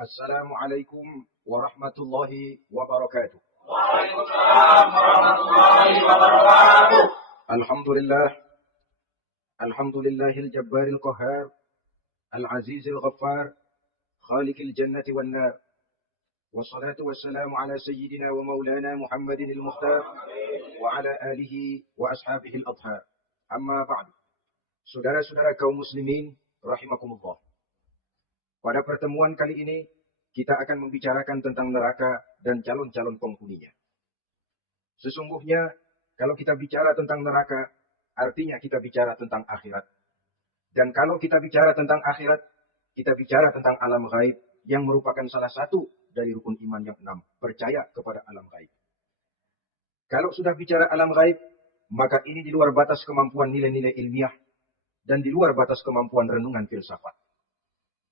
Assalamualaikum warahmatullahi wabarakatuh. Waalaikumsalam warahmatullahi wabarakatuh. Alhamdulillah. Alhamdulillahil jabbaril qahhar. Al-azizil ghaffar. Khaliqil jannati wan nar. Wassalatu wassalamu ala sayyidina wa maulana Muhammadinil mukhtar. Wa ala alihi wa ashabihil adhar. Amma ba'du. Saudara-saudara kaum muslimin rahimakumullah. Pada pertemuan kali ini, kita akan membicarakan tentang neraka dan calon-calon penghuninya. Sesungguhnya, kalau kita bicara tentang neraka, artinya kita bicara tentang akhirat. Dan kalau kita bicara tentang akhirat, kita bicara tentang alam gaib yang merupakan salah satu dari rukun iman yang 6, percaya kepada alam gaib. Kalau sudah bicara alam gaib, maka ini di luar batas kemampuan nilai-nilai ilmiah dan di luar batas kemampuan renungan filsafat.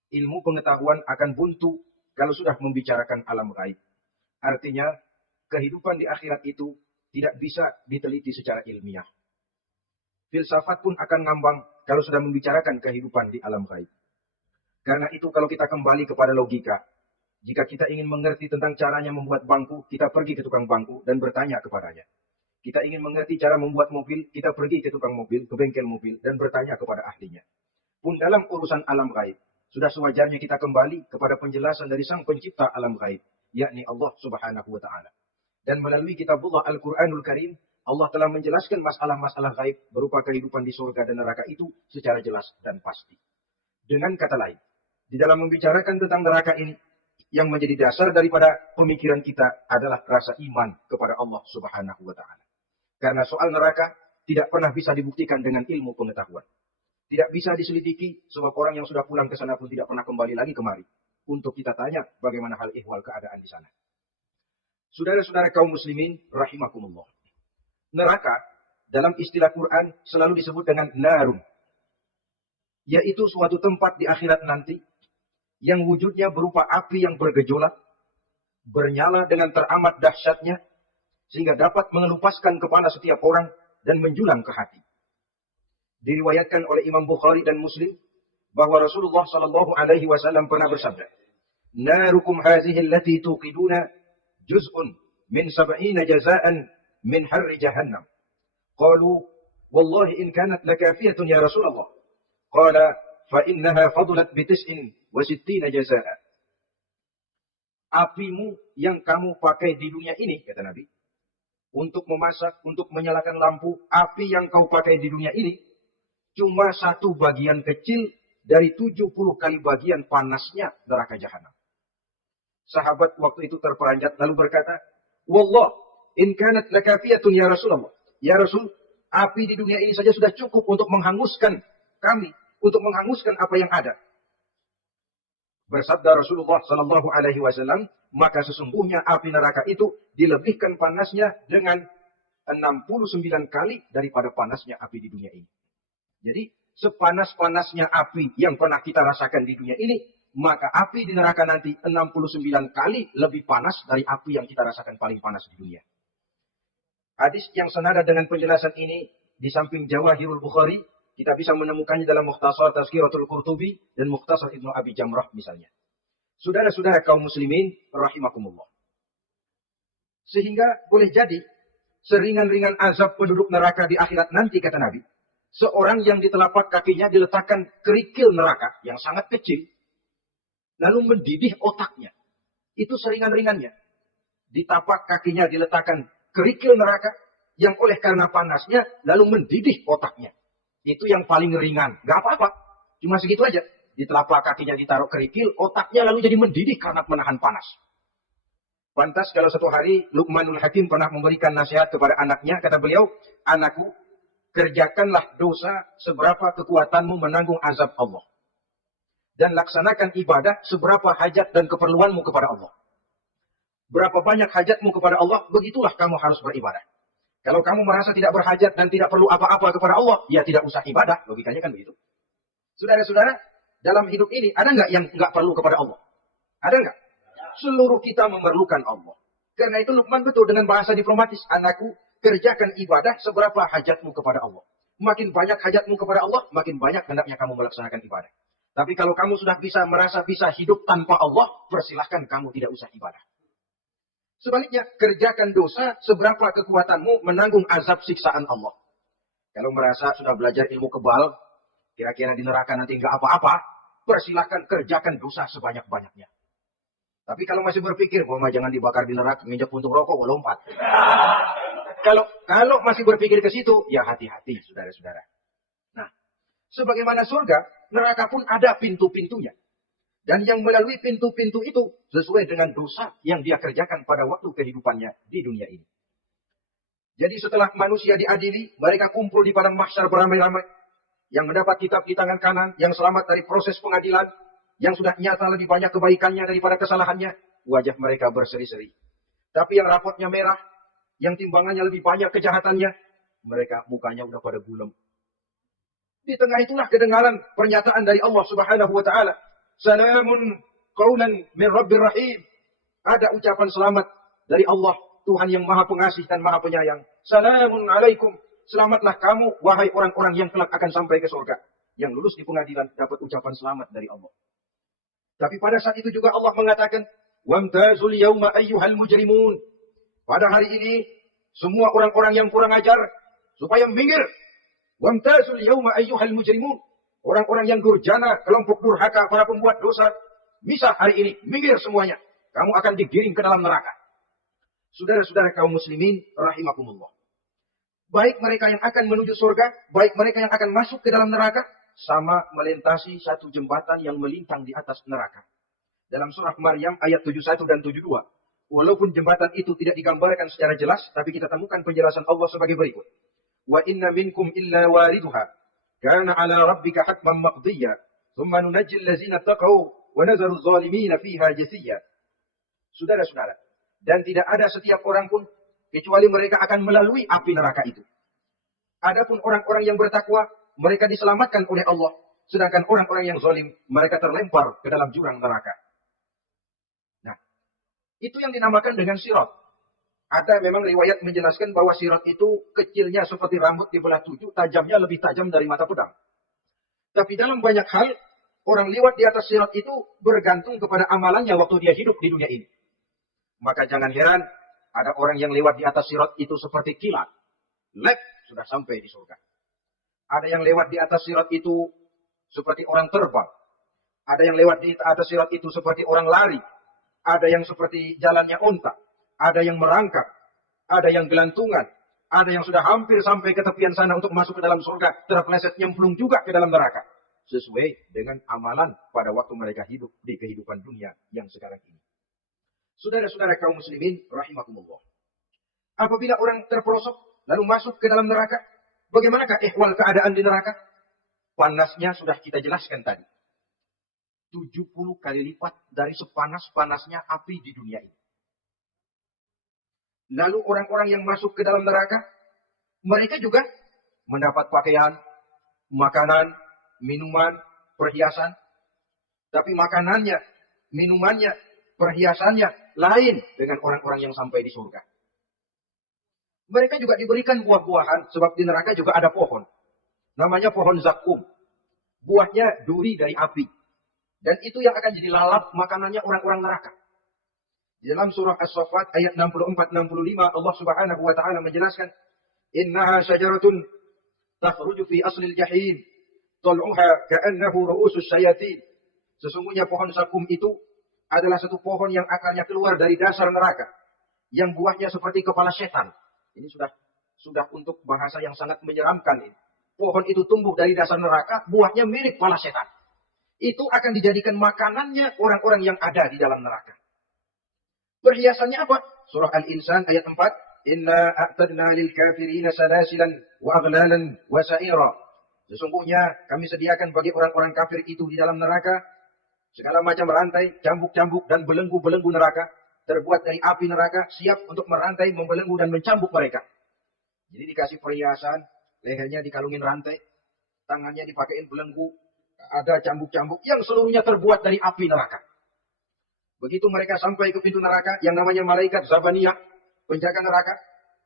Ilmu pengetahuan akan buntu kalau sudah membicarakan alam gaib. Artinya, kehidupan di akhirat itu tidak bisa diteliti secara ilmiah. Filsafat pun akan ngambang kalau sudah membicarakan kehidupan di alam gaib. Karena itu kalau kita kembali kepada logika, jika kita ingin mengerti tentang caranya membuat bangku, kita pergi ke tukang bangku dan bertanya kepadanya. Kita ingin mengerti cara membuat mobil, kita pergi ke tukang mobil, ke bengkel mobil, dan bertanya kepada ahlinya. Pun dalam urusan alam gaib, sudah sewajarnya kita kembali kepada penjelasan dari sang pencipta alam gaib, yakni Allah subhanahu wa ta'ala. Dan melalui kitabullah Al-Quranul Karim, Allah telah menjelaskan masalah-masalah gaib berupa kehidupan di surga dan neraka itu secara jelas dan pasti. Dengan kata lain, di dalam membicarakan tentang neraka ini, yang menjadi dasar daripada pemikiran kita adalah rasa iman kepada Allah subhanahu wa ta'ala. Karena soal neraka tidak pernah bisa dibuktikan dengan ilmu pengetahuan. Tidak bisa diselidiki, sebab orang yang sudah pulang ke sana pun tidak pernah kembali lagi kemari. Untuk kita tanya bagaimana hal ihwal keadaan di sana. Saudara-saudara kaum muslimin, rahimakumullah. Neraka, dalam istilah Quran, selalu disebut dengan narun. Yaitu suatu tempat di akhirat nanti, yang wujudnya berupa api yang bergejolak, bernyala dengan teramat dahsyatnya, sehingga dapat mengelupaskan kepala setiap orang dan menjulang ke hati. Diriwayatkan oleh Imam Bukhari dan Muslim bahwa Rasulullah sallallahu alaihi wasallam pernah bersabda, "Narukum hadhihi allati tuqiduna juz'un min 70 jazaan min harri jahannam." Qalu, "Wallahi in kanat lakafiyatun ya Rasulullah." Qala, "Fa innaha fadlat bi 69 jazaa." Apimu yang kamu pakai di dunia ini, kata Nabi, untuk memasak, untuk menyalakan lampu, api yang kau pakai di dunia ini cuma satu bagian kecil dari 70 kali bagian panasnya neraka jahanam. Sahabat waktu itu terperanjat lalu berkata, "Wallah, in kanat lakafiyatun ya Rasulullah." Ya Rasul, api di dunia ini saja sudah cukup untuk menghanguskan kami, untuk menghanguskan apa yang ada. Bersabda Rasulullah sallallahu alaihi wasallam, maka sesungguhnya api neraka itu dilebihkan panasnya dengan 69 kali daripada panasnya api di dunia ini. Jadi, sepanas-panasnya api yang pernah kita rasakan di dunia ini, maka api di neraka nanti 69 kali lebih panas dari api yang kita rasakan paling panas di dunia. Hadis yang senada dengan penjelasan ini, di samping Jawahirul Bukhari, kita bisa menemukannya dalam Mukhtasar Tazkiratul Qurtubi dan Mukhtasar Ibnu Abi Jamrah misalnya. Saudara-saudara kaum muslimin, rahimakumullah. Sehingga boleh jadi, seringan-ringan azab penduduk neraka di akhirat nanti, kata Nabi, seorang yang di telapak kakinya diletakkan kerikil neraka yang sangat kecil, lalu mendidih otaknya. Itu seringan-ringannya. Di tapak kakinya diletakkan kerikil neraka yang oleh karena panasnya lalu mendidih otaknya. Itu yang paling ringan. Gak apa-apa. Cuma segitu aja. Di telapak kakinya ditaruh kerikil, otaknya lalu jadi mendidih karena menahan panas. Pantas kalau satu hari Luqmanul Hakim pernah memberikan nasihat kepada anaknya, kata beliau, "Anakku, kerjakanlah dosa seberapa kekuatanmu menanggung azab Allah. Dan laksanakan ibadah seberapa hajat dan keperluanmu kepada Allah. Berapa banyak hajatmu kepada Allah, begitulah kamu harus beribadah. Kalau kamu merasa tidak berhajat dan tidak perlu apa-apa kepada Allah, ya tidak usah ibadah." Logikanya kan begitu. Saudara-saudara, dalam hidup ini ada nggak yang nggak perlu kepada Allah? Ada nggak? Seluruh kita memerlukan Allah. Karena itu Luqman betul dengan bahasa diplomatis. "Anakku, kerjakan ibadah seberapa hajatmu kepada Allah. Makin banyak hajatmu kepada Allah, makin banyak hendaknya kamu melaksanakan ibadah. Tapi kalau kamu sudah merasa bisa hidup tanpa Allah, persilahkan kamu tidak usah ibadah. Sebaliknya, kerjakan dosa seberapa kekuatanmu menanggung azab siksaan Allah. Kalau merasa sudah belajar ilmu kebal, kira-kira di neraka nanti nggak apa-apa, persilahkan kerjakan dosa sebanyak-banyaknya. Tapi kalau masih berpikir, jangan dibakar di neraka, nginjak puntung rokok, lompat. Kalau masih berpikir ke situ, ya hati-hati, saudara-saudara. Nah, sebagaimana surga, neraka pun ada pintu-pintunya. Dan yang melalui pintu-pintu itu sesuai dengan dosa yang dia kerjakan pada waktu kehidupannya di dunia ini. Jadi setelah manusia diadili, mereka kumpul di padang mahsyar beramai-ramai. Yang mendapat kitab di tangan kanan, yang selamat dari proses pengadilan, yang sudah nyata lebih banyak kebaikannya daripada kesalahannya, wajah mereka berseri-seri. Tapi yang rapotnya merah, yang timbangannya lebih banyak kejahatannya, mereka mukanya udah pada gulem. Di tengah itulah kedengaran pernyataan dari Allah Subhanahu wa taala. Salamun qaulan min Rabbir Rahim. Ada ucapan selamat dari Allah, Tuhan yang Maha Pengasih dan Maha Penyayang. Salamun alaikum. Selamatlah kamu, wahai orang-orang yang kelak akan sampai ke surga. Yang lulus di pengadilan dapat ucapan selamat dari Allah. Tapi pada saat itu juga Allah mengatakan, wamtazul yauma ayyuhal mujrimun. Pada hari ini, semua orang-orang yang kurang ajar, supaya minggir. Wamtazul yauma ayyuhal mujrimun. Orang-orang yang durjana, kelompok durhaka, para pembuat dosa, misah hari ini, minggir semuanya. Kamu akan digiring ke dalam neraka. Saudara-saudara kaum muslimin, rahimakumullah. Baik mereka yang akan menuju surga, baik mereka yang akan masuk ke dalam neraka, sama melintasi satu jembatan yang melintang di atas neraka. Dalam surah Maryam ayat 71 dan 72. Walaupun jembatan itu tidak digambarkan secara jelas, tapi kita temukan penjelasan Allah sebagai berikut. Wa inna minkum illa wariduha. Kana ala rabbika hatman maqdiyya. Thumma nunajjil lazina taqaw wa nazaru zalimina fiha jasiyya. Saudara-saudara, dan tidak ada setiap orang pun kecuali mereka akan melalui api neraka itu. Adapun orang-orang yang bertakwa, mereka diselamatkan oleh Allah. Sedangkan orang-orang yang zalim, mereka terlempar ke dalam jurang neraka. Nah, itu yang dinamakan dengan sirat. Ada memang riwayat menjelaskan bahwa sirat itu kecilnya seperti rambut dibelah 7, tajamnya lebih tajam dari mata pedang. Tapi dalam banyak hal, orang lewat di atas sirat itu bergantung kepada amalannya waktu dia hidup di dunia ini. Maka jangan heran, ada orang yang lewat di atas sirat itu seperti kilat. Lep, sudah sampai di surga. Ada yang lewat di atas sirat itu seperti orang terbang. Ada yang lewat di atas sirat itu seperti orang lari. Ada yang seperti jalannya unta. Ada yang merangkak. Ada yang gelantungan. Ada yang sudah hampir sampai ke tepian sana untuk masuk ke dalam surga. Terpeleset nyemplung juga ke dalam neraka. Sesuai dengan amalan pada waktu mereka hidup di kehidupan dunia yang sekarang ini. Saudara-saudara kaum muslimin, rahimakumullah. Apabila orang terperosok, lalu masuk ke dalam neraka, bagaimanakah ihwal keadaan di neraka? Panasnya sudah kita jelaskan tadi. 70 kali lipat dari sepanas-panasnya api di dunia ini. Lalu orang-orang yang masuk ke dalam neraka, mereka juga mendapat pakaian, makanan, minuman, perhiasan. Tapi makanannya, minumannya, perhiasannya lain dengan orang-orang yang sampai di surga. Mereka juga diberikan buah-buahan, sebab di neraka juga ada pohon. Namanya pohon zakum. Buahnya duri dari api. Dan itu yang akan jadi lalap makanannya orang-orang neraka. Di dalam surah As-Saffat ayat 64-65 Allah Subhanahu wa taala menjelaskan, "Innaha syajaratun takhruju fi aslil jahim, tal'uha ka'annahu ru'usus syayatin." Sesungguhnya pohon zakum itu adalah satu pohon yang akarnya keluar dari dasar neraka, yang buahnya seperti kepala setan. Ini sudah untuk bahasa yang sangat menyeramkan ini. Pohon itu tumbuh dari dasar neraka, buahnya mirip kepala setan. Itu akan dijadikan makanannya orang-orang yang ada di dalam neraka. Perhiasannya apa? Surah Al-Insan ayat 4. Inna a'tadna lil kafirina salasilan wa aghlalan wa sa'ira. Sesungguhnya kami sediakan bagi orang-orang kafir itu di dalam neraka segala macam rantai, cambuk-cambuk dan belenggu-belenggu neraka terbuat dari api neraka, siap untuk merantai, membelenggu dan mencambuk mereka. Jadi dikasih perhiasan, lehernya dikalungin rantai, tangannya dipakein belenggu, ada cambuk-cambuk yang seluruhnya terbuat dari api neraka. Begitu mereka sampai ke pintu neraka, yang namanya malaikat Zabaniyah, penjaga neraka,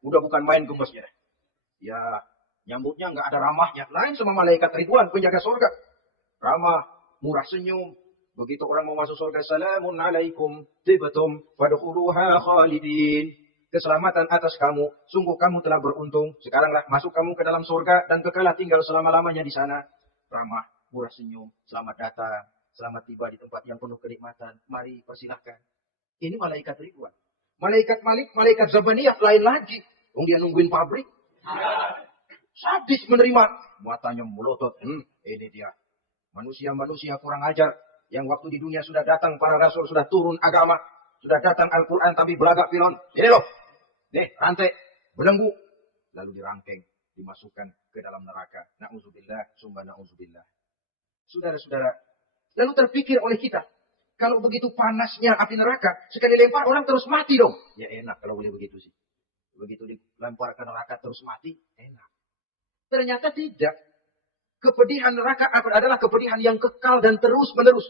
udah bukan main gemesnya. Ya, nyambutnya nggak ada ramahnya. Lain sama malaikat Ridwan, penjaga surga. Ramah, murah senyum. Begitu orang mau masuk surga, salamun alaikum, tibtum, fadkhuluha khalidin. Keselamatan atas kamu, sungguh kamu telah beruntung. Sekaranglah masuk kamu ke dalam surga dan kekalah tinggal selama-lamanya di sana. Ramah, murah senyum, selamat datang, selamat tiba di tempat yang penuh kenikmatan. Mari, persilahkan. Ini malaikat Ridwan. Malaikat Malik, malaikat Zabaniyah lain lagi. Dia nungguin pabrik. Sadis menerima. Matanya melotot. Ini dia. Manusia-manusia kurang ajar. Yang waktu di dunia sudah datang para rasul, sudah turun agama. Sudah datang Al-Quran tapi belagak pilon. Ini loh. Nih, rantai. Belenggu. Lalu dirangkeng. Dimasukkan ke dalam neraka. Na'udzubillah, summa na'udzubillah. Saudara-saudara. Lalu terpikir oleh kita. Kalau begitu panasnya api neraka. Sekali lempar orang terus mati dong. Ya enak kalau boleh begitu sih. Begitu dilempar ke neraka terus mati. Enak. Ternyata tidak. Kepedihan neraka adalah kepedihan yang kekal dan terus-menerus.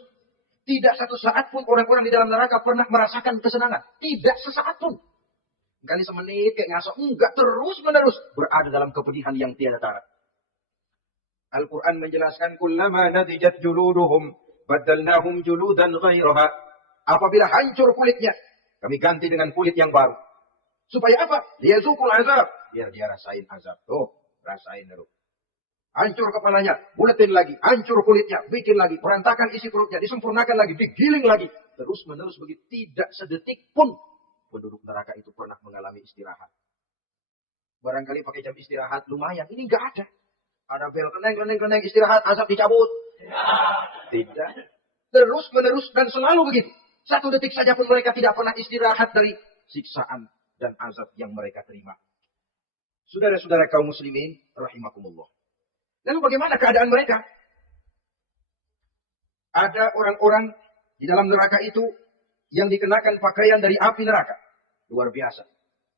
Tidak satu saat pun orang-orang di dalam neraka pernah merasakan kesenangan. Tidak sesaat pun. Kali semenit kayak ngasok. Enggak, terus-menerus berada dalam kepedihan yang tiada tara. Al-Quran menjelaskan, kullama nadijat juluduhum, badalnahum juludan ghairaha. Apabila hancur kulitnya, kami ganti dengan kulit yang baru. Supaya apa? Liyazukul azab. Biar dia rasain azab. Tuh, rasain dulu. Hancur kepalanya, buletin lagi, hancur kulitnya, bikin lagi, berantakan isi perutnya, disempurnakan lagi, digiling lagi. Terus menerus begitu, tidak sedetik pun penduduk neraka itu pernah mengalami istirahat. Barangkali pakai jam istirahat lumayan, ini enggak ada. Ada bel keneng istirahat, azab dicabut. Tidak. Terus menerus dan selalu begitu. Satu detik saja pun mereka tidak pernah istirahat dari siksaan dan azab yang mereka terima. Saudara-saudara kaum muslimin, rahimakumullah. Lalu bagaimana keadaan mereka? Ada orang-orang di dalam neraka itu yang dikenakan pakaian dari api neraka. Luar biasa.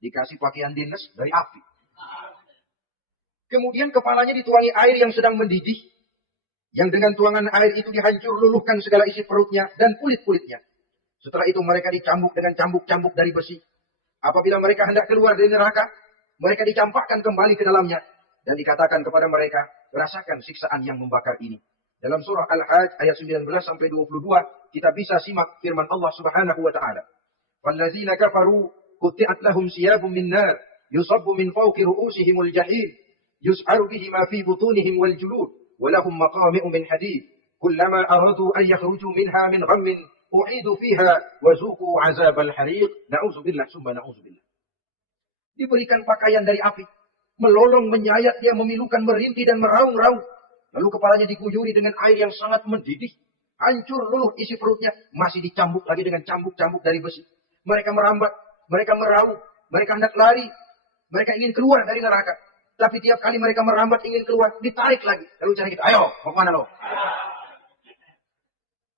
Dikasih pakaian dinas dari api. Kemudian kepalanya dituangi air yang sedang mendidih. Yang dengan tuangan air itu dihancur luluhkan segala isi perutnya dan kulit-kulitnya. Setelah itu mereka dicambuk dengan cambuk-cambuk dari besi. Apabila mereka hendak keluar dari neraka, mereka dicampakkan kembali ke dalamnya. Dan dikatakan kepada mereka, rasakan siksaan yang membakar ini. Dalam surah Al-Hajj ayat 19 sampai 22, kita bisa simak firman Allah Subhanahu wa taala. "Wallazina kafaru qutti'at lahum siyabun min nar, yusabbu min fawqi ru'usihimul jahim, yus'aru bihi ma fi butunihim wal julud, wa lahum maqami'u min hadid. Kullama aradu an yakhruju minha min ghammin, u'idu fiha wa zuqu 'azabal hariq." Na'udzubillah summa na'udzubillah. Diberikan pakaian dari api. Melolong, menyayat, dia memilukan, merintih dan meraung-raung. Lalu kepalanya diguyuri dengan air yang sangat mendidih. Hancur luluh isi perutnya. Masih dicambuk lagi dengan cambuk-cambuk dari besi. Mereka merambat, mereka meraung, mereka hendak lari. Mereka ingin keluar dari neraka. Tapi tiap kali mereka merambat ingin keluar, ditarik lagi. Lalu cari kita, ayo, mau kemana lo?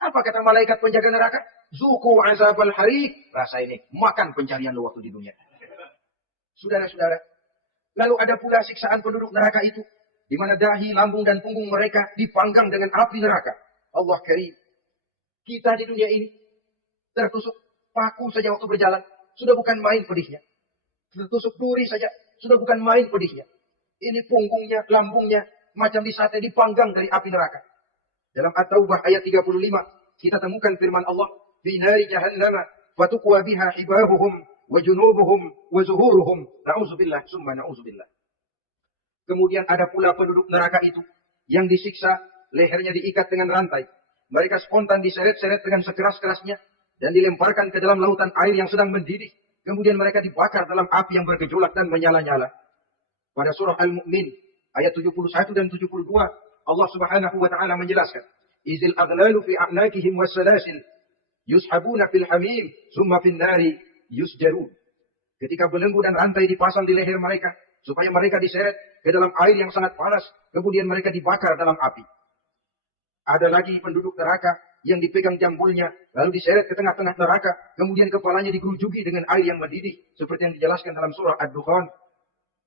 Apa kata malaikat penjaga neraka? Zuku azabal hariq. Rasa ini, makan pencarian lo waktu di dunia. Saudara-saudara, lalu ada pula siksaan penduduk neraka itu. Di mana dahi, lambung, dan punggung mereka dipanggang dengan api neraka. Allah karim. Kita di dunia ini tertusuk paku saja waktu berjalan. Sudah bukan main pedihnya. Tertusuk duri saja. Sudah bukan main pedihnya. Ini punggungnya, lambungnya. Macam disate dipanggang dari api neraka. Dalam At-Taubah ayat 35. Kita temukan firman Allah. Fi nari jahannama. Fatukwa biha hibahuhum. Wa junubuhum wa zuhuruhum. Na'udzubillah summa na'udzubillah. Kemudian ada pula penduduk neraka itu yang disiksa, lehernya diikat dengan rantai. Mereka spontan diseret-seret dengan sekeras-kerasnya dan dilemparkan ke dalam lautan air yang sedang mendidih. Kemudian mereka dibakar dalam api yang bergejolak dan menyala-nyala. Pada surah Al-Mu'min ayat 71 dan 72 Allah Subhanahu wa taala menjelaskan, "Izil aghlalu fi a'naqihim was-salasil yushabuna fil hamim, summa fin nari yusjarun." Ketika belenggu dan rantai dipasang di leher mereka, supaya mereka diseret ke dalam air yang sangat panas, kemudian mereka dibakar dalam api. Ada lagi penduduk neraka yang dipegang jambulnya, lalu diseret ke tengah-tengah neraka, kemudian kepalanya digerujuki dengan air yang mendidih, seperti yang dijelaskan dalam surah Ad-Dukhan,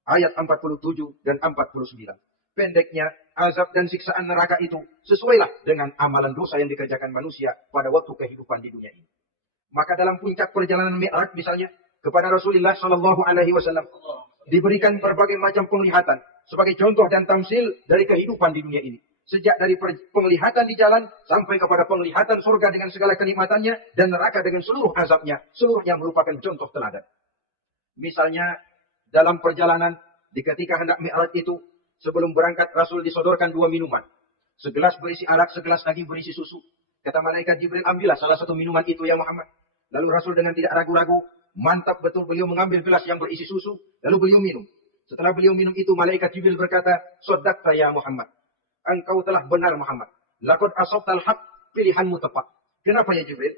ayat 47 dan 49. Pendeknya, azab dan siksaan neraka itu sesuailah dengan amalan dosa yang dikerjakan manusia pada waktu kehidupan di dunia ini. Maka dalam puncak perjalanan Mi'raj misalnya, kepada Rasulullah Shallallahu Alaihi Wasallam diberikan berbagai macam penglihatan sebagai contoh dan tamsil dari kehidupan di dunia ini. Sejak dari penglihatan di jalan sampai kepada penglihatan surga dengan segala kenikmatannya dan neraka dengan seluruh azabnya. Seluruhnya merupakan contoh teladan. Misalnya dalam perjalanan di ketika hendak mi'raj itu, sebelum berangkat Rasul disodorkan 2 minuman. Segelas berisi arak, segelas lagi berisi susu. Kata malaikat Jibril, ambillah salah satu minuman itu ya Muhammad. Lalu Rasul dengan tidak ragu-ragu, mantap betul beliau mengambil gelas yang berisi susu, lalu beliau minum. Setelah beliau minum itu, malaikat Jibril berkata, "Shaddaqta ya Muhammad." Engkau telah benar Muhammad. Laqad asabtal haq, pilihanmu tepat. Kenapa ya Jibril?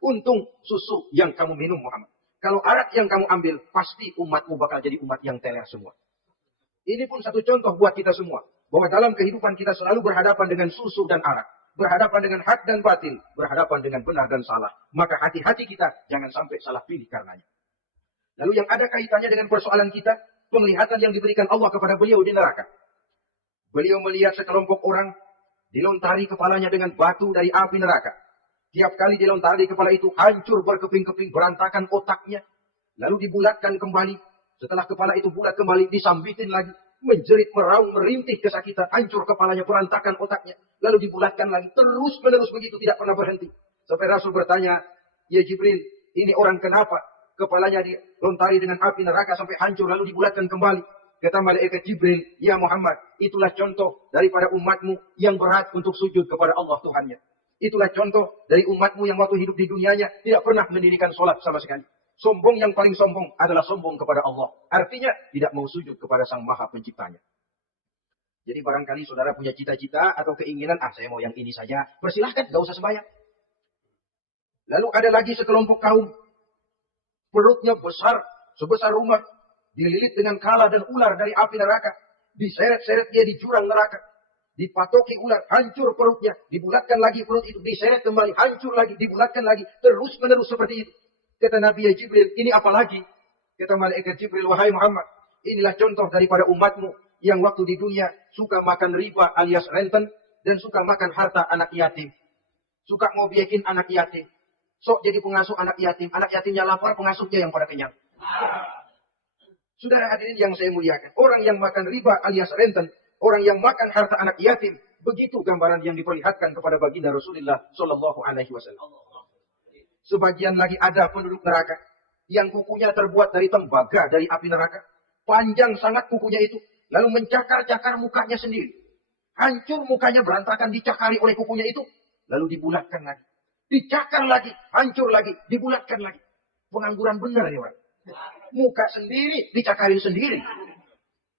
Untung susu yang kamu minum Muhammad. Kalau arak yang kamu ambil, pasti umatmu bakal jadi umat yang teler semua. Ini pun satu contoh buat kita semua. Bahwa dalam kehidupan kita selalu berhadapan dengan susu dan arak. Berhadapan dengan hak dan batil. Berhadapan dengan benar dan salah. Maka hati-hati kita jangan sampai salah pilih karenanya. Lalu yang ada kaitannya dengan persoalan kita, penglihatan yang diberikan Allah kepada beliau di neraka. Beliau melihat sekelompok orang dilontari kepalanya dengan batu dari api neraka. Tiap kali dilontari kepala itu hancur berkeping-keping, berantakan otaknya. Lalu dibulatkan kembali. Setelah kepala itu bulat kembali, disambitin lagi. Menjerit, meraung, merintih kesakitan. Hancur kepalanya, berantakan otaknya. Lalu dibulatkan lagi. Terus menerus begitu, tidak pernah berhenti. Sampai Rasul bertanya, "Ya Jibril, ini orang kenapa? Kepalanya dilontari dengan api neraka sampai hancur, lalu dibulatkan kembali." Kata malaikat Jibril, "Ya Muhammad, itulah contoh daripada umatmu yang berat untuk sujud kepada Allah Tuhannya. Itulah contoh dari umatmu yang waktu hidup di dunianya tidak pernah mendirikan sholat sama sekali. Sombong yang paling sombong adalah sombong kepada Allah. Artinya tidak mau sujud kepada Sang Maha Penciptanya." Jadi barangkali saudara punya cita-cita atau keinginan, saya mau yang ini saja. Persilahkan, gak usah sembahyang. Lalu ada lagi sekelompok kaum. Perutnya besar, sebesar rumah. Dililit dengan kala dan ular dari api neraka. Diseret-seret dia di jurang neraka. Dipatoki ular, hancur perutnya. Dibulatkan lagi perut itu, diseret kembali, hancur lagi, dibulatkan lagi. Terus menerus seperti itu. Kata Nabi ya Jibril, ini apa lagi? Kata malaikat Jibril, "Wahai Muhammad, inilah contoh daripada umatmu yang waktu di dunia suka makan riba alias renten dan suka makan harta anak yatim. Suka ngobiakin anak yatim. Sok jadi pengasuh anak yatim. Anak yatimnya lapar, pengasuhnya yang pada kenyang." Saudara hadirin yang saya muliakan, orang yang makan riba alias renten, orang yang makan harta anak yatim, begitu gambaran yang diperlihatkan kepada baginda Rasulullah Shallallahu Alaihi Wasallam. Sebagian lagi ada penduduk neraka yang kukunya terbuat dari tembaga dari api neraka, panjang sangat kukunya itu, lalu mencakar-cakar mukanya sendiri, hancur mukanya berantakan dicakari oleh kukunya itu, lalu dibulatkan lagi, dicakar lagi, hancur lagi, dibulatkan lagi. Pengangguran benar ya orang. Muka sendiri, dicakarin sendiri.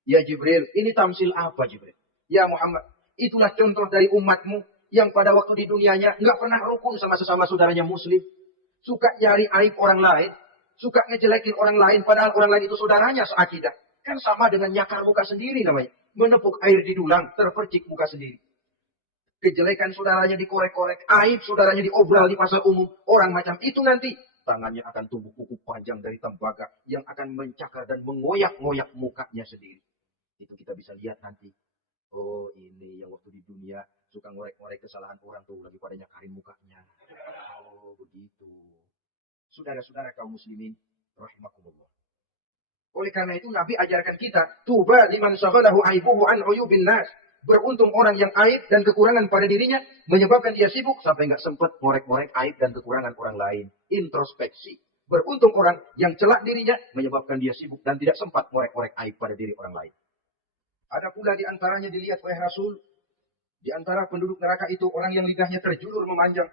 Ya Jibril, ini tamsil apa Jibril? Ya Muhammad, itulah contoh dari umatmu yang pada waktu di dunianya nggak pernah rukun sama sesama saudaranya muslim. Suka nyari aib orang lain, suka ngejelekin orang lain, padahal orang lain itu saudaranya seakidah. Kan sama dengan nyakar muka sendiri namanya. Menepuk air di dulang, terpercik muka sendiri. Kejelekan saudaranya dikorek-korek, aib saudaranya diobral di pasar umum. Orang macam itu nanti tangannya akan tumbuh kuku panjang dari tembaga yang akan mencakar dan mengoyak-ngoyak mukanya sendiri. Itu kita bisa lihat nanti. Oh, ini yang waktu di dunia suka ngorek-ngorek kesalahan orang tuh lagi pada nyakarin mukanya. Oh, begitu. Saudara-saudara kaum muslimin rahimakumullah. Oleh karena itu Nabi ajarkan kita, tuba liman syaghalahu aibuhu an uyubin nas. Beruntung orang yang aib dan kekurangan pada dirinya menyebabkan dia sibuk sampai nggak sempat ngorek-ngorek aib dan kekurangan orang lain. Introspeksi. Beruntung orang yang celak dirinya menyebabkan dia sibuk dan tidak sempat ngorek-ngorek aib pada diri orang lain. Ada pula di antaranya dilihat oleh Rasul, di antara penduduk neraka itu orang yang lidahnya terjulur memanjang.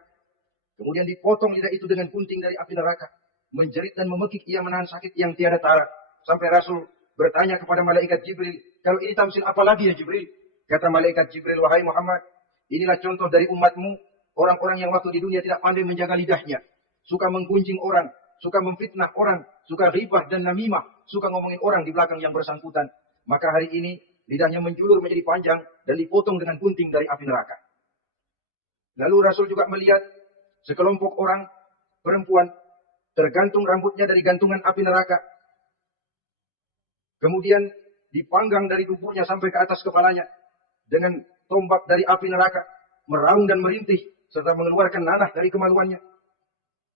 Kemudian dipotong lidah itu dengan gunting dari api neraka. Menjerit dan memekik ia menahan sakit yang tiada tara. Sampai Rasul bertanya kepada malaikat Jibril, kalau ini tamsil apa lagi ya Jibril? Kata malaikat Jibril, "Wahai Muhammad, inilah contoh dari umatmu, orang-orang yang waktu di dunia tidak pandai menjaga lidahnya. Suka menggunjing orang, suka memfitnah orang, suka ghibah dan namimah, suka ngomongin orang di belakang yang bersangkutan. Maka hari ini lidahnya menjulur menjadi panjang dan dipotong dengan gunting dari api neraka." Lalu Rasul juga melihat sekelompok orang perempuan tergantung rambutnya dari gantungan api neraka. Kemudian dipanggang dari tubuhnya sampai ke atas kepalanya dengan tombak dari api neraka, meraung dan merintih serta mengeluarkan nanah dari kemaluannya.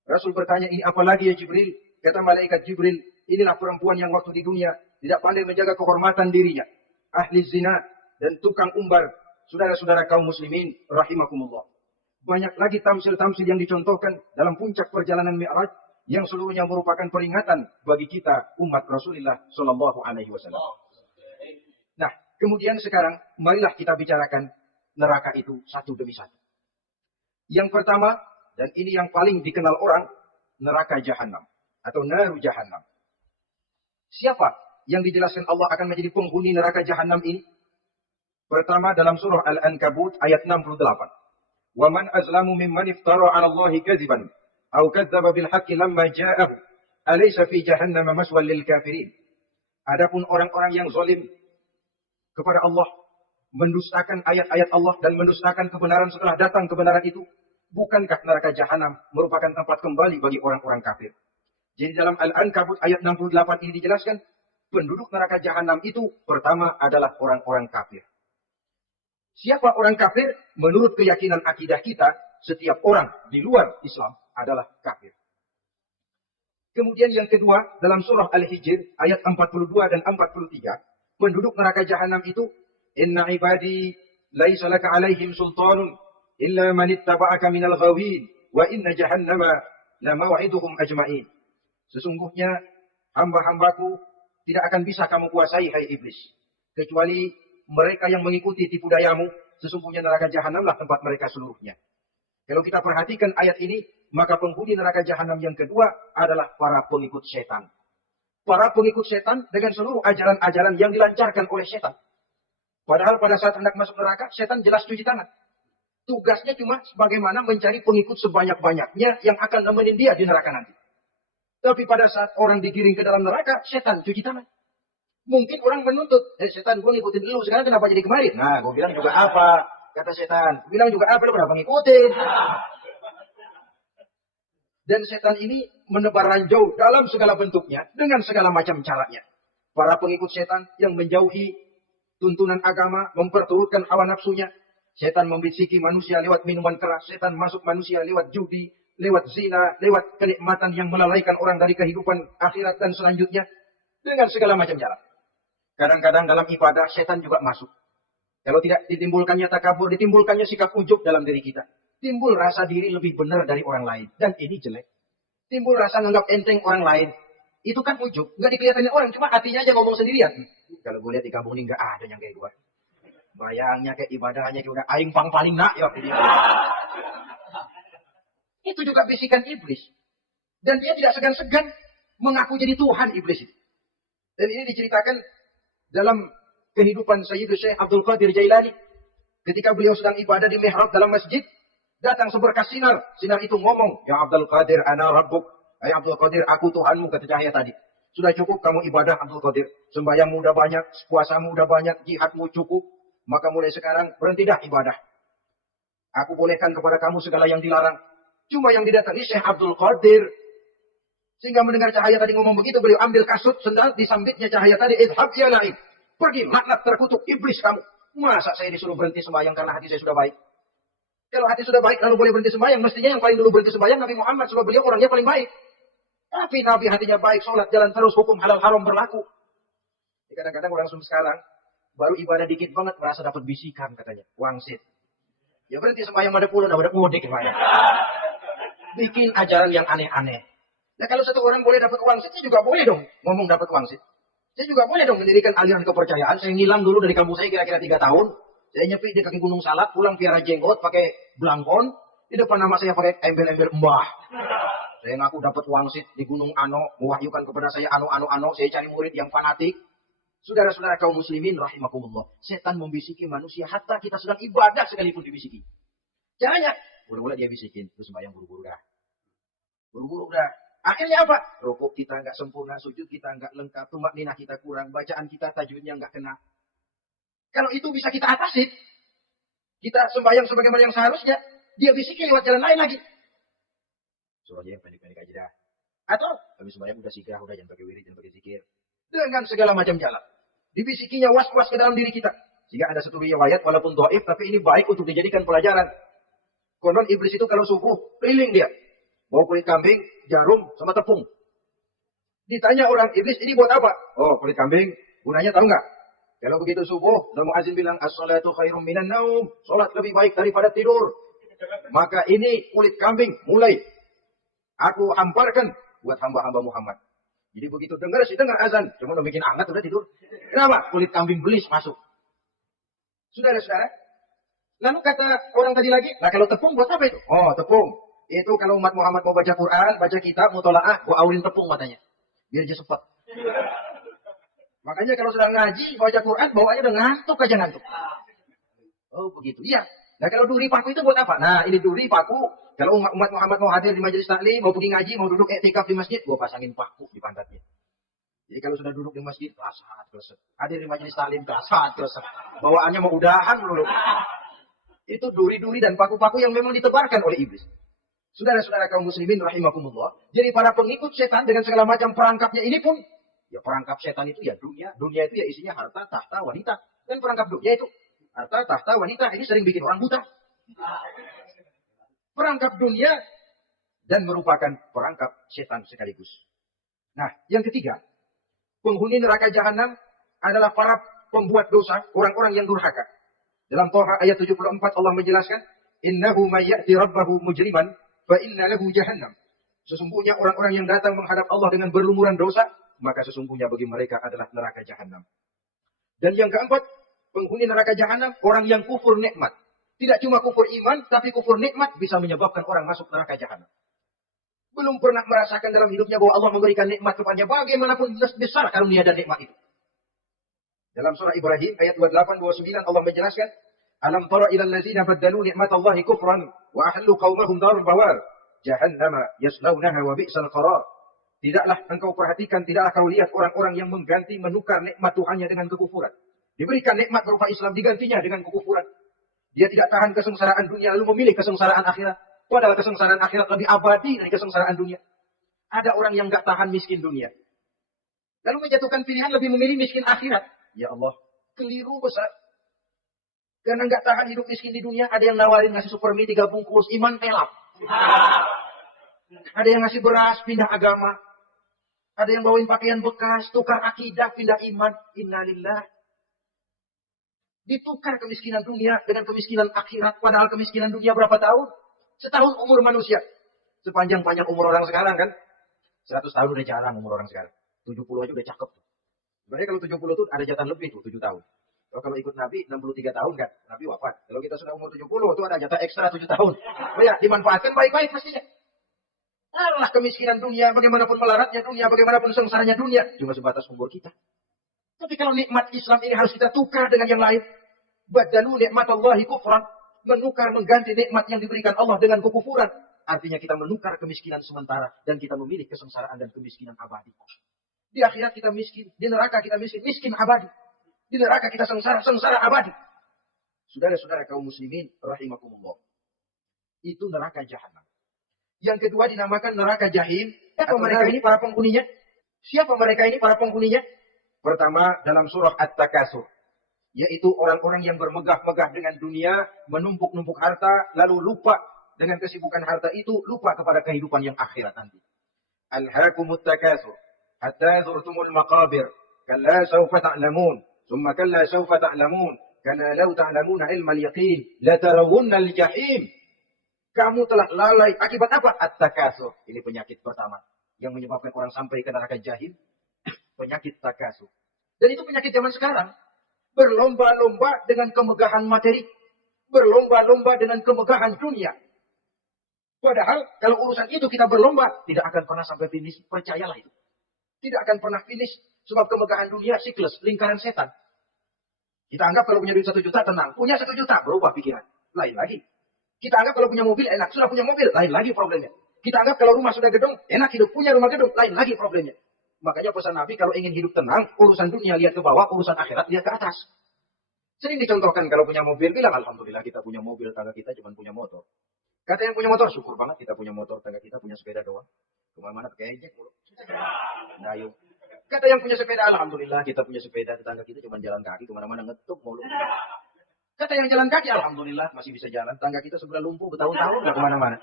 Rasul bertanya, "Ini apa lagi ya Jibril?" Kata malaikat Jibril, "Inilah perempuan yang waktu di dunia tidak pandai menjaga kehormatan dirinya, ahli zina dan tukang umbar, saudara-saudara kaum muslimin rahimakumullah, banyak lagi tamsil-tamsil yang dicontohkan dalam puncak perjalanan Mi'raj yang seluruhnya merupakan peringatan bagi kita umat Rasulullah Shallallahu Alaihi Wasallam. Nah, kemudian sekarang marilah kita bicarakan neraka itu satu demi satu. Yang pertama, dan ini yang paling dikenal orang, neraka Jahannam atau Naru Jahannam. Siapa yang dijelaskan Allah akan menjadi penghuni neraka Jahannam ini? Pertama dalam surah Al-Ankabut ayat 68. Wa man azlamu mimman iftara 'ala Allahi kadziban aw kadzdzaba bil haqqi lamma ja'ahu alaysa fi jahannam maswal lil kafirin. Adapun orang-orang yang zalim kepada Allah, mendustakan ayat-ayat Allah dan mendustakan kebenaran setelah datang kebenaran itu, bukankah neraka Jahannam merupakan tempat kembali bagi orang-orang kafir? Jadi dalam Al-Ankabut ayat 68 ini dijelaskan, penduduk neraka Jahannam itu pertama adalah orang-orang kafir. Siapa orang kafir? Menurut keyakinan akidah kita, setiap orang di luar Islam adalah kafir. Kemudian yang kedua, dalam surah Al-Hijr ayat 42 dan 43, penduduk neraka Jahannam itu, Inna ibadi laisa laka alaihim sultanun illa man ittaba'aka minal ghawin wa inna jahannama la maw'iduhum ajma'in. Sesungguhnya hamba-hambaku tidak akan bisa kamu kuasai, hai iblis, kecuali mereka yang mengikuti tipu dayamu. Sesungguhnya neraka Jahannamlah tempat mereka seluruhnya. Kalau kita perhatikan ayat ini, maka penghuni neraka Jahannam yang kedua adalah para pengikut setan. Para pengikut setan dengan seluruh ajaran-ajaran yang dilancarkan oleh setan. Padahal pada saat hendak masuk neraka, setan jelas cuci tangan. Tugasnya cuma sebagaimana mencari pengikut sebanyak-banyaknya yang akan nemenin dia di neraka nanti. Tapi pada saat orang digiring ke dalam neraka, setan cuci tangan. Mungkin orang menuntut, setan, gue ngikutin dulu, sekarang kenapa jadi kemarin? Nah, gue bilang juga apa? Kata setan, gue bilang juga apa? Lu kenapa ngikutin? Dan setan ini menebar ranjau dalam segala bentuknya, dengan segala macam caranya. Para pengikut setan yang menjauhi tuntunan agama, memperturutkan hawa nafsunya. Setan membisiki manusia lewat minuman keras, setan masuk manusia lewat judi, lewat zina, lewat kenikmatan yang melalaikan orang dari kehidupan akhirat dan selanjutnya. Dengan segala macam cara. Kadang-kadang dalam ibadah, setan juga masuk. Kalau tidak ditimbulkannya takabur, ditimbulkannya sikap ujub dalam diri kita. Timbul rasa diri lebih benar dari orang lain. Dan ini jelek. Timbul rasa nganggap enteng orang lain. Itu kan ujub. Nggak dikelihatannya orang, cuma hatinya aja ngomong sendirian. Kalau gue lihat di kampung ini, nggak ada yang kayak gue. Bayangnya kayak ibadahnya, kayak udah aing pang paling nak. Ya, itu juga bisikan iblis. Dan dia tidak segan-segan mengaku jadi Tuhan iblis itu. Dan ini diceritakan dalam kehidupan Sayyidul Syekh Abdul Qadir Jailani. Ketika beliau sedang ibadah di mihrab dalam masjid, datang seberkas sinar. Sinar itu ngomong, Ya Abdul Qadir, ana rabbuk. Hai Abdul Qadir, aku Tuhanmu, kata cahaya tadi. Sudah cukup kamu ibadah Abdul Qadir. Sembahyangmu udah banyak, puasamu udah banyak, jihadmu cukup. Maka mulai sekarang berhenti dah ibadah. Aku bolehkan kepada kamu segala yang dilarang. Cuma yang didatangi Syekh Abdul Qadir. Sehingga mendengar cahaya tadi ngomong begitu, beliau ambil kasut, sendal, disambitnya cahaya tadi. Idhab ya la'in. Pergi, laknat terkutuk, iblis kamu. Masa saya disuruh berhenti sembahyang karena hati saya sudah baik? Kalau hati sudah baik lalu boleh berhenti sembahyang, mestinya yang paling dulu berhenti sembahyang Nabi Muhammad, sebab beliau orangnya paling baik. Tapi Nabi hatinya baik, sholat, jalan terus, hukum halal haram berlaku. Kadang-kadang orang sekarang, baru ibadah dikit banget, merasa dapat bisikan katanya. Wangsit. Ya berhenti sembahyang pada pulau, pada mudik. Bikin ajaran yang aneh-aneh. Nah kalau satu orang boleh dapat wangsit, saya juga boleh dong ngomong dapat wangsit. Saya juga boleh dong mendirikan aliran kepercayaan. Saya ngilang dulu dari kampung saya kira-kira 3 tahun. Saya nyepi di kaki Gunung Salak, pulang piara jenggot, pakai belangkon. Di depan nama saya pakai embel-embel mbah. Saya ngaku dapat wangsit di Gunung Ano, mewahyukan kepada saya ano. Saya cari murid yang fanatik. Saudara-saudara kaum muslimin rahimakumullah. Setan membisiki manusia, hatta kita sedang ibadah sekalipun dibisiki. Caranya, boleh-boleh dia bisikin. Terus sembahyang buru-buru dah. Buru-buru dah. Akhirnya apa? Rukuk kita nggak sempurna, sujud kita nggak lengkap, tumak ninah kita kurang, bacaan kita tajwidnya nggak kena. Kalau itu bisa kita atasi, kita sembahyang sebagaimana yang seharusnya, dia bisiki lewat jalan lain lagi. Suruh aja yang pendek-pendek aja dah. Atau habis sembahyang udah sigrah, udah jangan pakai wirid, jangan pakai zikir. Dengan segala macam jalan. Dibisikinya was-was ke dalam diri kita. Sehingga ada satu riwayat walaupun dhaif, tapi ini baik untuk dijadikan pelajaran. Konon iblis itu kalau subuh, keliling dia. Bawa kulit kambing, jarum, sama tepung. Ditanya orang, iblis ini buat apa? Oh, kulit kambing, gunanya tahu nggak? Kalau begitu subuh, dan muazin bilang, as-salatu khairum minan naum. Salat lebih baik daripada tidur. Maka ini kulit kambing mulai aku hamparkan buat hamba-hamba Muhammad. Jadi begitu dengar azan, cuma udah bikin hangat udah tidur. Kenapa? Kulit kambing belis masuk. Saudara-saudara, lalu kata orang tadi lagi, nah kalau tepung buat apa itu? Oh, tepung. Itu kalau umat Muhammad mau baca Quran, baca kitab, mutolaah, gua aulin tepung matanya. Biar dia cepat. Makanya kalau sudah ngaji, baca Quran, bawaannya udah ngantuk aja ngantuk. Oh, begitu. Iya. Nah, kalau duri paku itu buat apa? Nah, ini duri paku. Kalau umat Muhammad mau hadir di majelis taklim, mau pergi ngaji, mau duduk i'tikaf di masjid, gua pasangin paku di pantatnya. Jadi kalau sudah duduk di masjid, kelasat. Hadir di majelis taklim, kelasat. Bawaannya mau udahan dulu. Itu duri-duri dan paku-paku yang memang ditebarkan oleh iblis. Saudara-saudara kaum muslimin rahimakumullah. Jadi para pengikut setan dengan segala macam perangkapnya ini pun, ya perangkap setan itu ya dunia. Dunia itu ya isinya harta, tahta, wanita. Dan perangkap dunia itu harta, tahta, wanita. Ini sering bikin orang buta. Perangkap dunia dan merupakan perangkap setan sekaligus. Nah, yang ketiga, penghuni neraka jahanam adalah para pembuat dosa, orang-orang yang durhaka. Dalam Thaha ayat 74 Allah menjelaskan, "Innahu may ya'ti rabbahu mujriman fa inna lahu jahannam." Sesungguhnya orang-orang yang datang menghadap Allah dengan berlumuran dosa, maka sesungguhnya bagi mereka adalah neraka jahanam. Dan yang keempat, penghuni neraka jahanam orang yang kufur nikmat. Tidak cuma kufur iman, tapi kufur nikmat bisa menyebabkan orang masuk neraka jahanam. Belum pernah merasakan dalam hidupnya bahwa Allah memberikan nikmat kepadanya bagaimanapun besar karunia dan nikmat itu. Dalam surah Ibrahim ayat 28-29 Allah menjelaskan, "Alam tara ilal ladzina baddalu ni'matallahi kufran wa ahallu qaumahum darul bawar jahannama yaslaunaha wa bi'sal qarar." Tidaklah engkau perhatikan, tidaklah kau lihat orang-orang yang mengganti menukar nikmat Tuhannya dengan kekufuran. Diberikan nikmat berupa Islam digantinya dengan kekufuran. Dia tidak tahan kesengsaraan dunia lalu memilih kesengsaraan akhirat. Padahal kesengsaraan akhirat lebih abadi dari kesengsaraan dunia. Ada orang yang gak tahan miskin dunia. Lalu menjatuhkan pilihan lebih memilih miskin akhirat. Ya Allah, keliru besar. Karena gak tahan hidup miskin di dunia, ada yang nawarin ngasih supermi 3 bungkus, iman pelap. Ada yang ngasih beras, pindah agama. Ada yang bawain pakaian bekas, tukar akidah, pindah iman. Innalillah. Ditukar kemiskinan dunia dengan kemiskinan akhirat. Padahal kemiskinan dunia berapa tahun? Setahun umur manusia. Sepanjang-panjang umur orang sekarang kan. 100 tahun udah jarang umur orang sekarang. 70 aja udah cakep. Sebenarnya kalau 70 itu ada jatah lebih tuh, 7 tahun. Kalau ikut Nabi 63 tahun kan. Nabi wafat. Kalau kita sudah umur 70 itu ada jatah ekstra 7 tahun. Oh ya, dimanfaatkan baik-baik pastinya. Allah kemiskinan dunia, bagaimanapun melaratnya dunia, bagaimanapun sengsaranya dunia. Cuma sebatas umur kita. Tapi kalau nikmat Islam ini harus kita tukar dengan yang lain. Badalu nikmatallahi kufran. Menukar, mengganti nikmat yang diberikan Allah dengan kekufuran. Artinya kita menukar kemiskinan sementara. Dan kita memilih kesengsaraan dan kemiskinan abadi. Di akhirat kita miskin. Di neraka kita miskin. Miskin abadi. Di neraka kita sengsara. Sengsara abadi. Saudara-saudara kaum muslimin. Rahimakumullah. Itu neraka jahanam. Yang kedua dinamakan neraka jahim. Siapa mereka ini para penghuninya? Siapa mereka ini para penghuninya? Pertama dalam surah At-Takasur. Yaitu orang-orang yang bermegah-megah dengan dunia. Menumpuk-numpuk harta. Lalu lupa dengan kesibukan harta itu. Lupa kepada kehidupan yang akhirat nanti. Alhaakumut takasur. Hatta zurtumul maqabir. Kalla sawfa ta'lamun. Summa kalla sawfa ta'lamun. Kalla law ta'lamuna ilmal yaqin. Latarawunnal jahim. Kamu telah lalai. Akibat apa? At-takasur. Ini penyakit pertama. Yang menyebabkan orang sampai ke neraka jahim. Penyakit takasur. Dan itu penyakit zaman sekarang. Berlomba-lomba dengan kemegahan materi. Berlomba-lomba dengan kemegahan dunia. Padahal kalau urusan itu kita berlomba. Tidak akan pernah sampai finish. Percayalah itu. Tidak akan pernah finish. Sebab kemegahan dunia siklus. Lingkaran setan. Kita anggap kalau punya duit 1 juta tenang. Punya 1 juta berubah pikiran. Lain lagi. Kita anggap kalau punya mobil enak. Sudah punya mobil. Lain lagi problemnya. Kita anggap kalau rumah sudah gedung. Enak hidup. Punya rumah gedung. Lain lagi problemnya. Makanya pesan Nabi kalau ingin hidup tenang. Urusan dunia lihat ke bawah. Urusan akhirat lihat ke atas. Sering dicontohkan kalau punya mobil. Bilang alhamdulillah kita punya mobil. Tangga kita cuma punya motor. Kata yang punya motor. Syukur banget kita punya motor. Tangga kita punya sepeda doang. Kemana-mana pakai ejek mulu. Dayung. Kata yang punya sepeda. Alhamdulillah kita punya sepeda. Tetangga kita cuma jalan kaki. Kemana-mana ngetuk mulu. Kata yang jalan kaki, alhamdulillah masih bisa jalan. Tangga kita sudah lumpuh bertahun-tahun, nggak kemana-mana.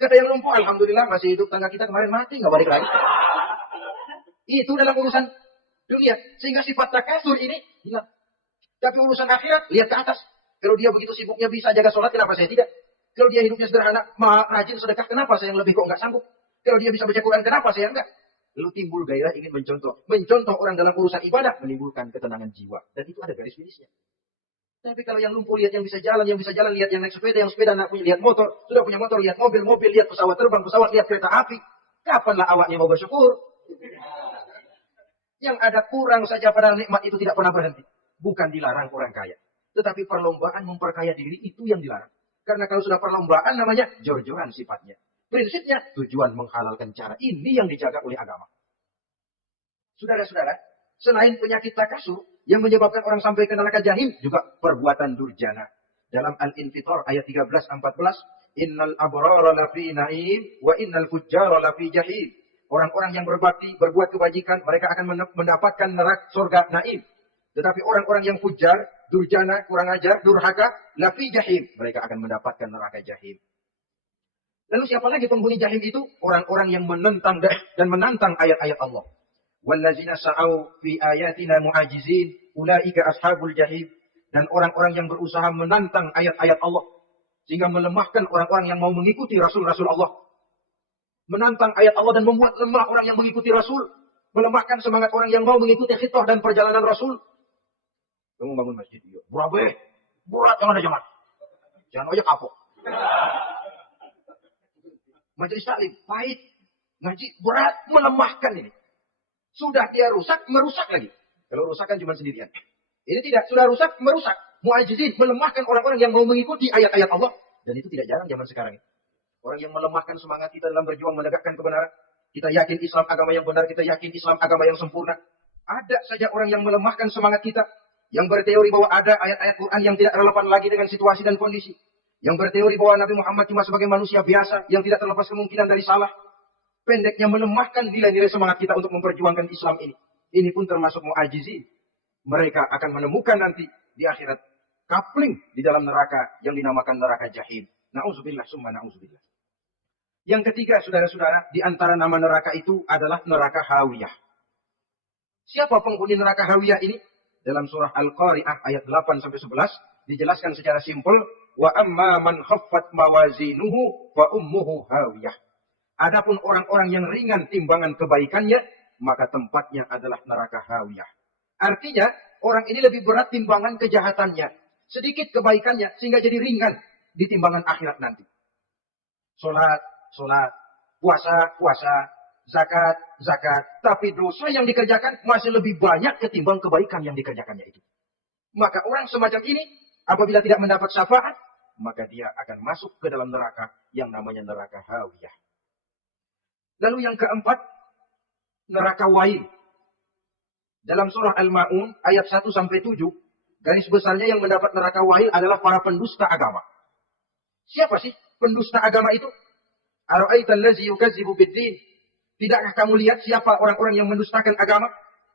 Kata yang lumpuh, alhamdulillah masih hidup. Tangga kita kemarin mati, nggak balik lagi. Itu dalam urusan dunia. Sehingga sifat takasur ini hilang. Tapi urusan akhirat, lihat ke atas. Kalau dia begitu sibuknya bisa jaga sholat, kenapa saya tidak? Kalau dia hidupnya sederhana, rajin sedekah, kenapa saya yang lebih kok nggak sanggup? Kalau dia bisa baca Quran, kenapa saya enggak? Lalu timbul gairah ingin mencontoh. Mencontoh orang dalam urusan ibadah, menimbulkan ketenangan jiwa. Dan itu ada garis finishnya. Tapi kalau yang lumpuh lihat yang bisa jalan, lihat yang naik sepeda, yang sepeda anak punya lihat motor, sudah punya motor lihat mobil, lihat pesawat terbang, pesawat lihat kereta api. Kapanlah awaknya mau bersyukur? Yang ada kurang saja pada nikmat itu tidak pernah berhenti. Bukan dilarang orang kaya. Tetapi perlombaan memperkaya diri itu yang dilarang. Karena kalau sudah perlombaan namanya jor-joran sifatnya. Prinsipnya tujuan menghalalkan cara. Ini yang dijaga oleh agama. Saudara-saudara, selain penyakit takasur yang menyebabkan orang sampai ke neraka jahim, juga perbuatan durjana. Dalam Al-Infitar ayat 13-14, Innal abrara lafi na'im wa innal fujjara lafi jahim. Orang-orang yang berbakti, berbuat kebajikan, mereka akan mendapatkan neraka surga naim. Tetapi orang-orang yang fujar, durjana, kurang ajar, durhaka, lafi jahim. Mereka akan mendapatkan neraka jahim. Lalu siapa lagi penghuni jahim itu? Orang-orang yang menentang dan menantang ayat-ayat Allah. Wallazina sa'au fi ayatina mu'ajizin, ulaika ashabul jahim. Dan orang-orang yang berusaha menantang ayat-ayat Allah. Sehingga melemahkan orang-orang yang mau mengikuti Rasul-Rasul Allah. Menantang ayat Allah dan membuat lemah orang yang mengikuti Rasul. Melemahkan semangat orang yang mau mengikuti khitbah dan perjalanan Rasul. Kamu bangun masjid. Berat, berat yang ada jemaat. Jangan aja kapok. Majelis taklim, pahit. Ngaji, berat, melemahkan ini. Sudah dia rusak, merusak lagi. Kalau rusak kan cuma sendirian. Ini tidak, sudah rusak, merusak. Mu'ajizin, melemahkan orang-orang yang mau mengikuti ayat-ayat Allah. Dan itu tidak jarang zaman sekarang. Orang yang melemahkan semangat kita dalam berjuang menegakkan kebenaran. Kita yakin Islam agama yang benar, kita yakin Islam agama yang sempurna. Ada saja orang yang melemahkan semangat kita. Yang berteori bahwa ada ayat-ayat Quran yang tidak relevan lagi dengan situasi dan kondisi. Yang berteori bahwa Nabi Muhammad cuma sebagai manusia biasa yang tidak terlepas kemungkinan dari salah. Pendeknya melemahkan nilai-nilai semangat kita untuk memperjuangkan Islam ini. Ini pun termasuk mu'ajizin. Mereka akan menemukan nanti di akhirat kapling di dalam neraka yang dinamakan neraka jahim. Na'udzubillah summa na'udzubillah. Yang ketiga, saudara-saudara, di antara nama neraka itu adalah neraka hawiyah. Siapa penghuni neraka hawiyah ini? Dalam surah Al-Qari'ah ayat 8-11 dijelaskan secara simpel, wa amma man khaffat mawazinuhu fa ummuhu hawiyah. Adapun orang-orang yang ringan timbangan kebaikannya, maka tempatnya adalah neraka hawiyah. Artinya, orang ini lebih berat timbangan kejahatannya. Sedikit kebaikannya, sehingga jadi ringan di timbangan akhirat nanti. Salat, puasa, zakat. Tapi dosa yang dikerjakan masih lebih banyak ketimbang kebaikan yang dikerjakannya itu. Maka orang semacam ini, apabila tidak mendapat syafaat, maka dia akan masuk ke dalam neraka yang namanya neraka hawiyah. Lalu yang keempat, neraka wail. Dalam surah Al-Ma'un ayat 1-7, garis besarnya yang mendapat neraka wail adalah para pendusta agama. Siapa sih pendusta agama itu? Ara'aital ladzi yukazzibu bid-din. Tidakkah kamu lihat siapa orang-orang yang mendustakan agama?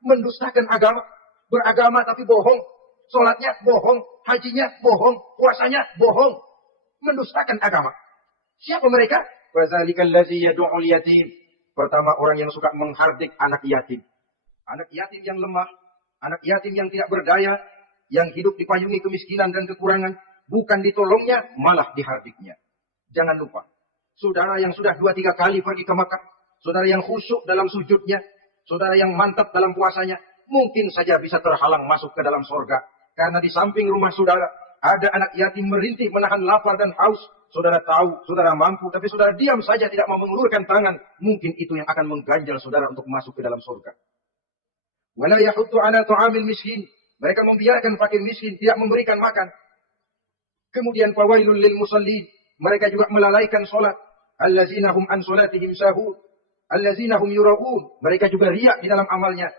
Mendustakan agama, beragama tapi bohong. Salatnya bohong, hajinya bohong, puasanya bohong. Mendustakan agama. Siapa mereka? Fazalikal ladzi yad'ul yatim. Pertama, orang yang suka menghardik anak yatim. Anak yatim yang lemah, anak yatim yang tidak berdaya, yang hidup dipayungi kemiskinan dan kekurangan, bukan ditolongnya, malah dihardiknya. Jangan lupa, saudara yang sudah 2-3 kali pergi ke Makkah, saudara yang khusyuk dalam sujudnya, saudara yang mantap dalam puasanya, mungkin saja bisa terhalang masuk ke dalam sorga. Karena di samping rumah saudara, ada anak yatim merintih menahan lapar dan haus. Saudara tahu, saudara mampu, tapi saudara diam saja tidak mau mengulurkan tangan. Mungkin itu yang akan mengganjal saudara untuk masuk ke dalam sorga. Wala yahuddu ala ta'amil miskin. Mereka membiarkan fakir miskin, tidak memberikan makan. Kemudian fawailul lil musallin. Mereka juga melalaikan solat. Allazina hum an solatihim sahun. Allazina hum yura'un. Mereka juga riak di dalam amalnya.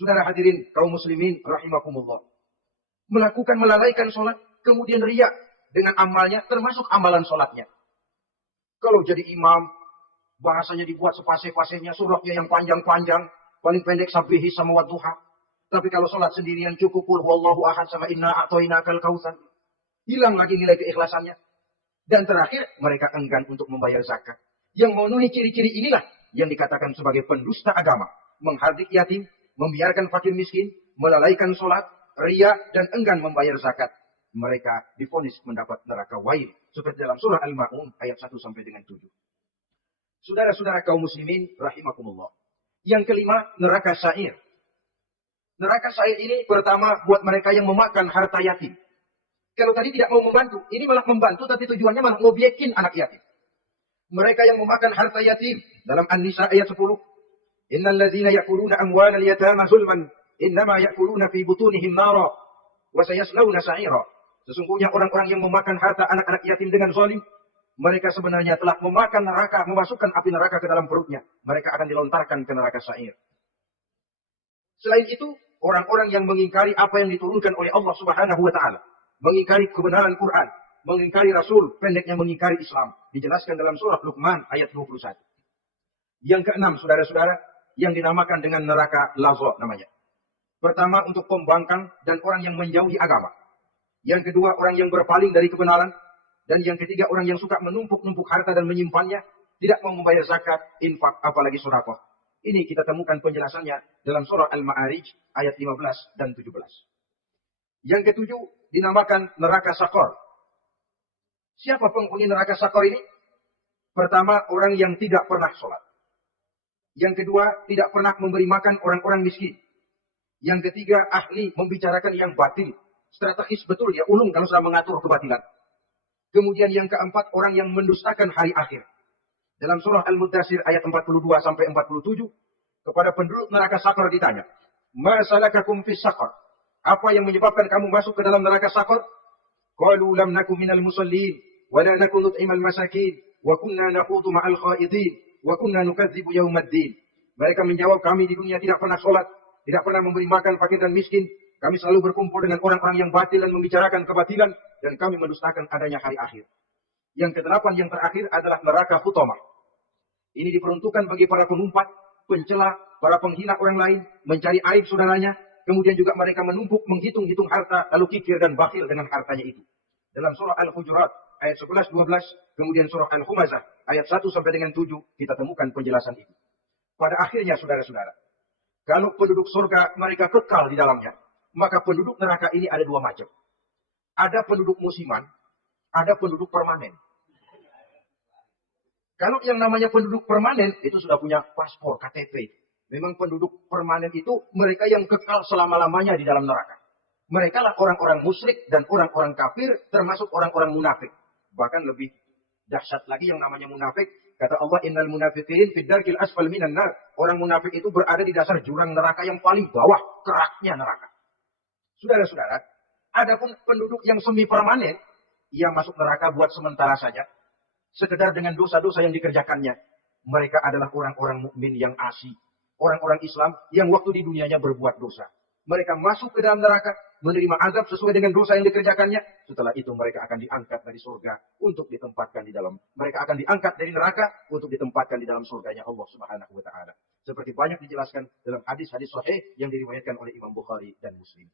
Saudara hadirin kaum muslimin rahimakumullah. Melakukan melalaikan solat, kemudian riak dengan amalnya, termasuk amalan solatnya. Kalau jadi imam, bahasanya dibuat sepase-pasenya, surahnya yang panjang-panjang, paling pendek sabbihi sama wadduha. Tapi kalau solat sendirian cukup qul huwallahu ahad sama inna a'tainakal kautsar. Hilang lagi nilai keikhlasannya. Dan terakhir, mereka enggan untuk membayar zakat. Yang memenuhi ciri-ciri inilah yang dikatakan sebagai pendusta agama. Menghardik yatim, membiarkan fakir miskin, melalaikan sholat, riya, dan enggan membayar zakat. Mereka divonis mendapat neraka wail. Seperti dalam surah Al-Ma'un ayat 1 sampai dengan 7. Saudara-saudara kaum muslimin, rahimakumullah. Yang kelima, neraka sa'ir. Neraka sa'ir ini pertama buat mereka yang memakan harta yatim. Kalau tadi tidak mau membantu, ini malah membantu, tapi tujuannya malah ngobyekin anak yatim. Mereka yang memakan harta yatim. Dalam An-Nisa ayat 10. Innal ladzina ya'kuluna amwalal yatama zulman, innama ya'kuluna fi butunihim nara, wa sayaslawna sa'ira. Sesungguhnya orang-orang yang memakan harta anak-anak yatim dengan zalim, mereka sebenarnya telah memakan neraka, memasukkan api neraka ke dalam perutnya. Mereka akan dilontarkan ke neraka sa'ir. Selain itu, orang-orang yang mengingkari apa yang diturunkan oleh Allah Subhanahu wa taala, mengingkari kebenaran Quran, mengingkari Rasul, pendeknya mengingkari Islam, dijelaskan dalam surah Luqman ayat 21. Yang keenam, saudara-saudara, yang dinamakan dengan neraka laza namanya. Pertama, untuk pembangkang dan orang yang menjauhi agama. Yang kedua, orang yang berpaling dari kebenaran. Dan yang ketiga, orang yang suka menumpuk-numpuk harta dan menyimpannya, tidak mau membayar zakat, infak, apalagi sedekah. Ini kita temukan penjelasannya dalam surah Al-Ma'arij ayat 15 dan 17. Yang ketujuh, dinamakan neraka sakor. Siapa penghuni neraka sakor ini? Pertama, orang yang tidak pernah sholat. Yang kedua, tidak pernah memberi makan orang-orang miskin. Yang ketiga, ahli membicarakan yang batil. Strategis betul, dia ulung kalau sudah mengatur kebatilan. Kemudian yang keempat, orang yang mendustakan hari akhir. Dalam surah Al-Mudaththir ayat 42 sampai 47, kepada penduduk neraka sakor ditanya, "Ma salakakum fis sakor?" Apa yang menyebabkan kamu masuk ke dalam neraka sakor? Qalu lam nakum minal musallin, wa la nakun nut'imal masakin, wa kunna nakhudu ma'al khaidin, wa kunna nukadzibu yaumaddin. Mereka menjawab, kami di dunia tidak pernah sholat, tidak pernah memberi makan fakir dan miskin. Kami selalu berkumpul dengan orang-orang yang batil dan membicarakan kebatilan, dan kami mendustakan adanya hari akhir. Yang kedelapan, yang terakhir adalah neraka hutamah. Ini diperuntukkan bagi para pengumpat, pencela, para penghina orang lain, mencari aib saudaranya, kemudian juga mereka menumpuk, menghitung-hitung harta, lalu kikir dan bakhil dengan hartanya itu. Dalam surah Al-Hujurat ayat 11-12, kemudian surah Al-Humazah ayat 1 sampai dengan 7, kita temukan penjelasan itu. Pada akhirnya, saudara-saudara, kalau penduduk surga mereka kekal di dalamnya, maka penduduk neraka ini ada dua macam. Ada penduduk musiman, ada penduduk permanen. Kalau yang namanya penduduk permanen, itu sudah punya paspor, KTP. Memang penduduk permanen itu mereka yang kekal selama-lamanya di dalam neraka. Mereka lah orang-orang musyrik dan orang-orang kafir, termasuk orang-orang munafik. Bahkan lebih dahsyat lagi yang namanya munafik. Kata Allah, innal munafiqin fid darkil asfal minan nar. Orang munafik itu berada di dasar jurang neraka yang paling bawah, keraknya neraka. Saudara-saudara, adapun penduduk yang semi permanen, ia masuk neraka buat sementara saja. Sekedar dengan dosa-dosa yang dikerjakannya. Mereka adalah orang-orang mukmin yang asli. Orang-orang Islam yang waktu di dunianya berbuat dosa. Mereka masuk ke dalam neraka, menerima azab sesuai dengan dosa yang dikerjakannya. Setelah itu mereka akan diangkat dari surga untuk ditempatkan di dalam. Mereka akan diangkat dari neraka untuk ditempatkan di dalam surganya Allah Subhanahu wa taala. Seperti banyak dijelaskan dalam hadis-hadis sahih yang diriwayatkan oleh Imam Bukhari dan Muslim.